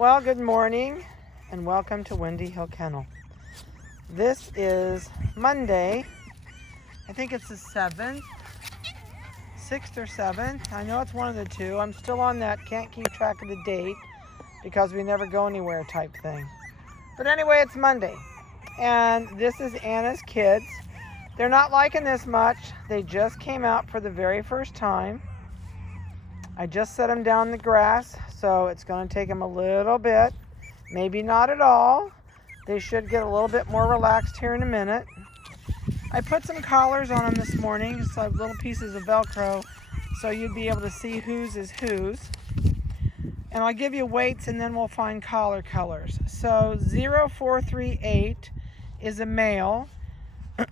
Well, good morning and welcome to Windy Hill Kennel. This is Monday. I think it's the 7th, 6th or 7th. I know it's one of the two. I'm still on that can't keep track of the date because we never go anywhere type thing. But anyway, it's Monday. And this is Anna's kids. They're not liking this much. They just came out for the very first time. I just set them down in the grass, so it's going to take them a little bit. Maybe not at all. They should get a little bit more relaxed here in a minute. I put some collars on them this morning, just like little pieces of Velcro, so you'd be able to see whose is whose. And I'll give you weights and then we'll find collar colors. So 0438 is a male.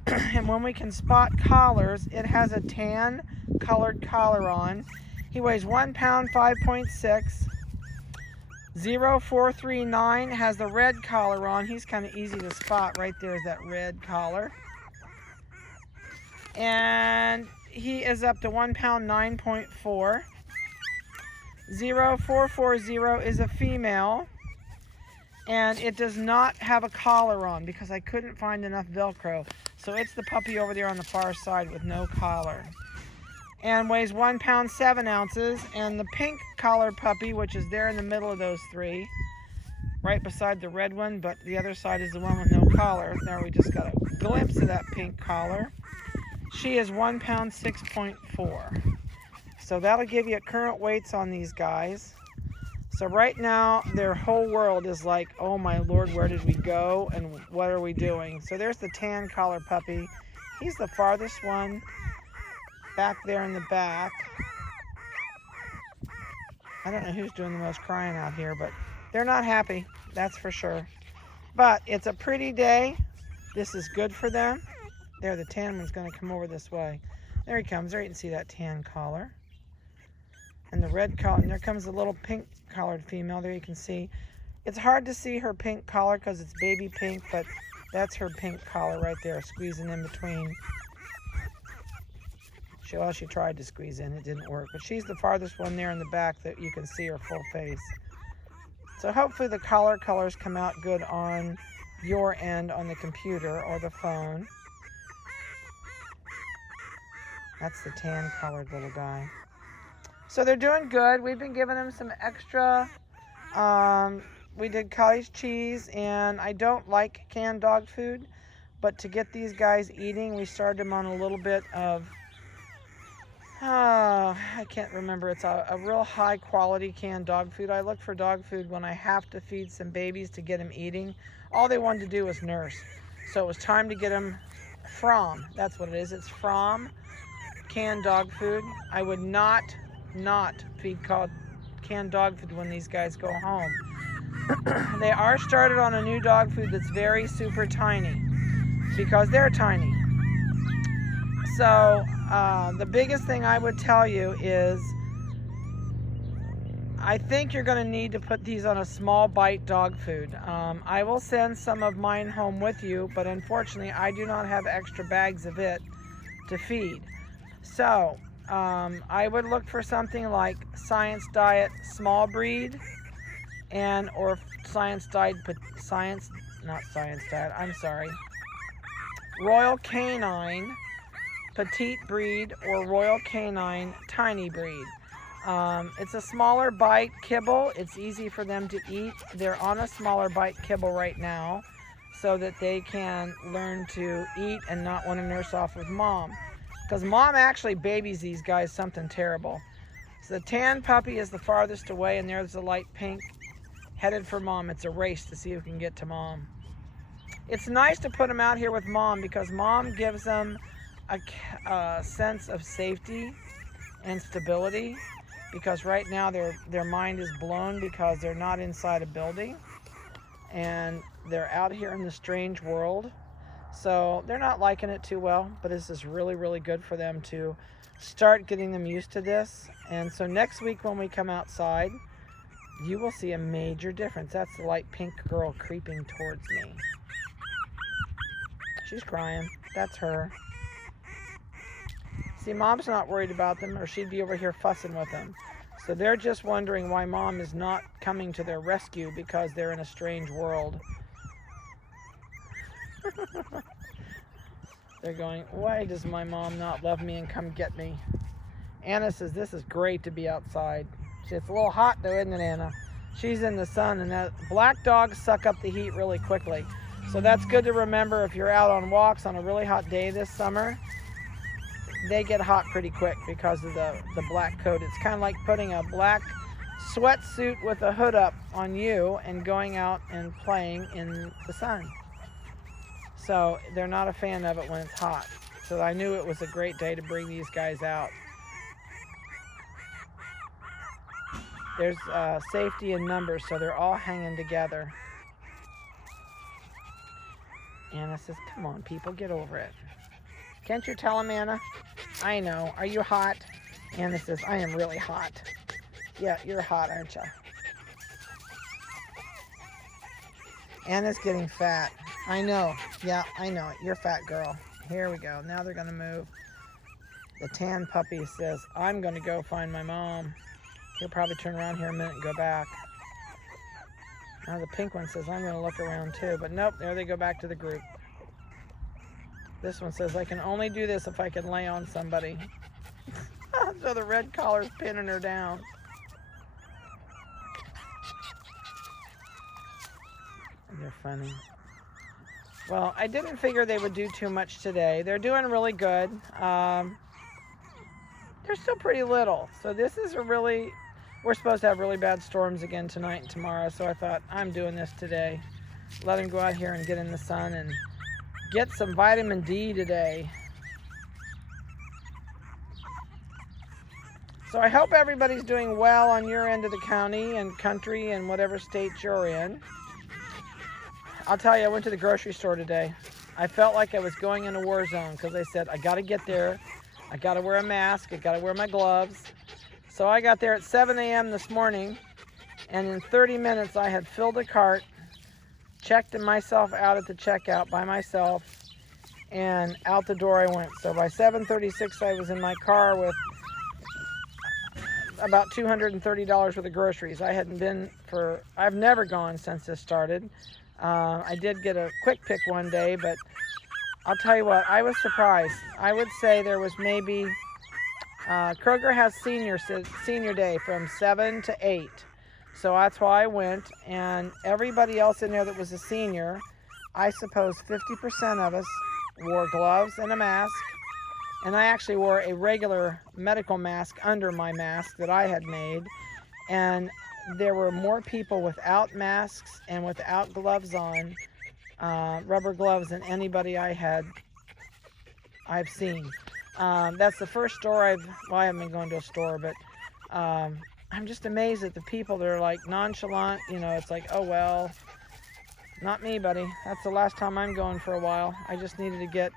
And when we can spot collars, it has a tan colored collar on. He weighs 1 pound, 5.6. 0439 has the red collar on. He's kind of easy to spot. Right there is that red collar. And he is up to 1 pound, 9.4. 0440 is a female. And it does not have a collar on because I couldn't find enough Velcro. So it's the puppy over there on the far side with no collar. And weighs 1 pound, 7 ounces. And the pink collar puppy, which is there in the middle of those three, right beside the red one, but the other side is the one with no collar. There we just got a glimpse of that pink collar. She is 1 pound, 6.4. So that'll give you current weights on these guys. So right now, their whole world is like, oh my Lord, where did we go and what are we doing? So there's the tan collar puppy. He's the farthest one back there in the back. I don't know who's doing the most crying out here, but they're not happy, that's for sure. But it's a pretty day. This is good for them. There, the tan one's going to come over this way. There he comes. There you can see that tan collar. And the red collar. And there comes the little pink collared female. There you can see. It's hard to see her pink collar because it's baby pink, but that's her pink collar right there, squeezing in between. She tried to squeeze in. It didn't work. But she's the farthest one there in the back that you can see her full face. So hopefully the collar colors come out good on your end on the computer or the phone. That's the tan colored little guy. So they're doing good. We've been giving them some extra. We did cottage cheese, and I don't like canned dog food. But to get these guys eating, we started them on a little bit of, I can't remember. It's a real high quality canned dog food. I look for dog food when I have to feed some babies to get them eating. All they wanted to do was nurse. So it was time to get them from. That's what it is. It's from canned dog food. I would not feed canned dog food when these guys go home. They are started on a new dog food that's very super tiny because they're tiny. So the biggest thing I would tell you is I think you're going to need to put these on a small bite dog food. I will send some of mine home with you, but unfortunately I do not have extra bags of it to feed. So I would look for something like Science Diet small breed or Royal Canine petite breed or Royal Canine tiny breed. It's a smaller bite kibble. It's easy for them to eat. They're on a smaller bite kibble right now so that they can learn to eat and not want to nurse off of mom. Because mom actually babies these guys something terrible. So the tan puppy is the farthest away, and there's the light pink headed for mom. It's a race to see who can get to mom. It's nice to put them out here with mom because mom gives them a sense of safety and stability, because right now their mind is blown because they're not inside a building and they're out here in the strange world. So they're not liking it too well, but this is really, really good for them to start getting them used to this. And so next week when we come outside, you will see a major difference. That's the light pink girl creeping towards me. She's crying. That's her. See, mom's not worried about them, or she'd be over here fussing with them. So they're just wondering why Mom is not coming to their rescue because they're in a strange world. They're going, why does my mom not love me and come get me? Anna says, this is great to be outside. It's a little hot though, isn't it, Anna? She's in the sun, and that black dogs suck up the heat really quickly. So that's good to remember if you're out on walks on a really hot day this summer. They get hot pretty quick because of the black coat. It's kind of like putting a black sweatsuit with a hood up on you and going out and playing in the sun. So they're not a fan of it when it's hot. So I knew it was a great day to bring these guys out. There's safety in numbers, so they're all hanging together. Anna says, come on, people, get over it. Can't you tell him, Anna? I know. Are you hot? Anna says, I am really hot. Yeah, you're hot, aren't you? Anna's getting fat. I know. Yeah, I know it. You're fat, girl. Here we go. Now they're going to move. The tan puppy says, I'm going to go find my mom. He'll probably turn around here a minute and go back. Now the pink one says, I'm going to look around too. But nope, there they go back to the group. This one says, I can only do this if I can lay on somebody. So the red collar's pinning her down. They're funny. Well, I didn't figure they would do too much today. They're doing really good. They're still pretty little. So this is we're supposed to have really bad storms again tonight and tomorrow. So I thought, I'm doing this today. Let them go out here and get in the sun and get some vitamin D today. So I hope everybody's doing well on your end of the county and country and whatever state you're in. I'll tell you, I went to the grocery store today. I felt like I was going in a war zone because they said, I got to get there. I got to wear a mask. I got to wear my gloves. So I got there at 7 a.m. this morning, and in 30 minutes I had filled a cart, checked myself out at the checkout by myself, and out the door I went. So by 7:36 I was in my car with about $230 worth of groceries. I've never gone since this started. I did get a quick pick one day, but I'll tell you what, I was surprised. I would say there was maybe, Kroger has senior day from 7 to 8. So that's why I went, and everybody else in there that was a senior, I suppose 50% of us wore gloves and a mask, and I actually wore a regular medical mask under my mask that I had made, and there were more people without masks and without gloves on, rubber gloves, than anybody I've seen. That's the first store I haven't been going to a store, but I'm just amazed at the people that are like nonchalant. It's like, oh well, not me, buddy. That's the last time I'm going for a while. I just needed to get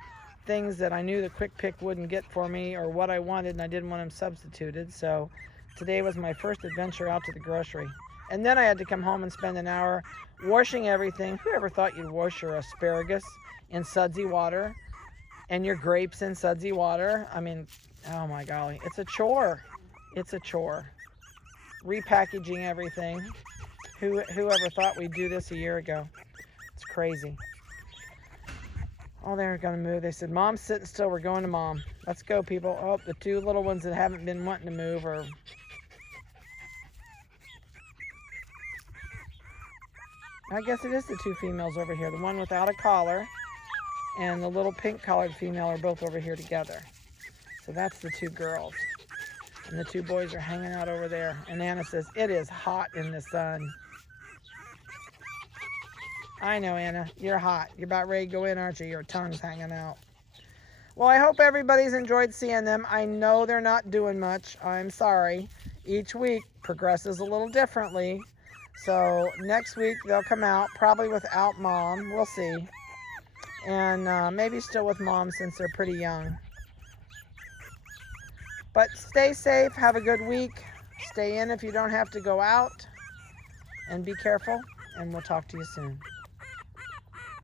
things that I knew the quick pick wouldn't get for me, or what I wanted, and I didn't want them substituted. So today was my first adventure out to the grocery. And then I had to come home and spend an hour washing everything. Whoever thought you'd wash your asparagus in sudsy water and your grapes in sudsy water? I mean, oh my golly, it's a chore. It's a chore. Repackaging everything. Whoever thought we'd do this a year ago? It's crazy. Oh, they're going to move. They said, Mom's sitting still. We're going to Mom. Let's go, people. Oh, the two little ones that haven't been wanting to move are... I guess it is the two females over here. The one without a collar and the little pink collared female are both over here together. So that's the two girls. And the two boys are hanging out over there. And Anna says, it is hot in the sun. I know, Anna, you're hot. You're about ready to go in, aren't you? Your tongue's hanging out. Well, I hope everybody's enjoyed seeing them. I know they're not doing much. I'm sorry. Each week progresses a little differently. So next week they'll come out, probably without Mom. We'll see. And maybe still with Mom since they're pretty young. But stay safe. Have a good week. Stay in if you don't have to go out. And be careful. And we'll talk to you soon.